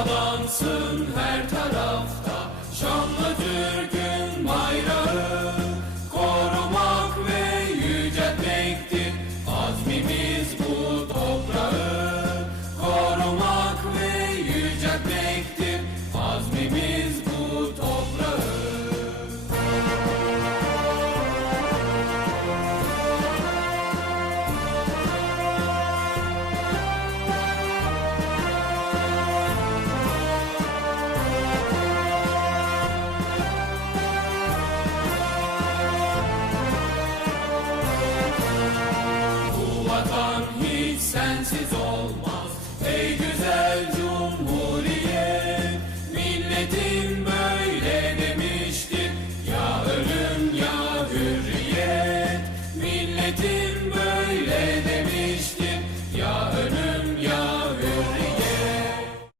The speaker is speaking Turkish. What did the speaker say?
Dalgalansın her tarafta chances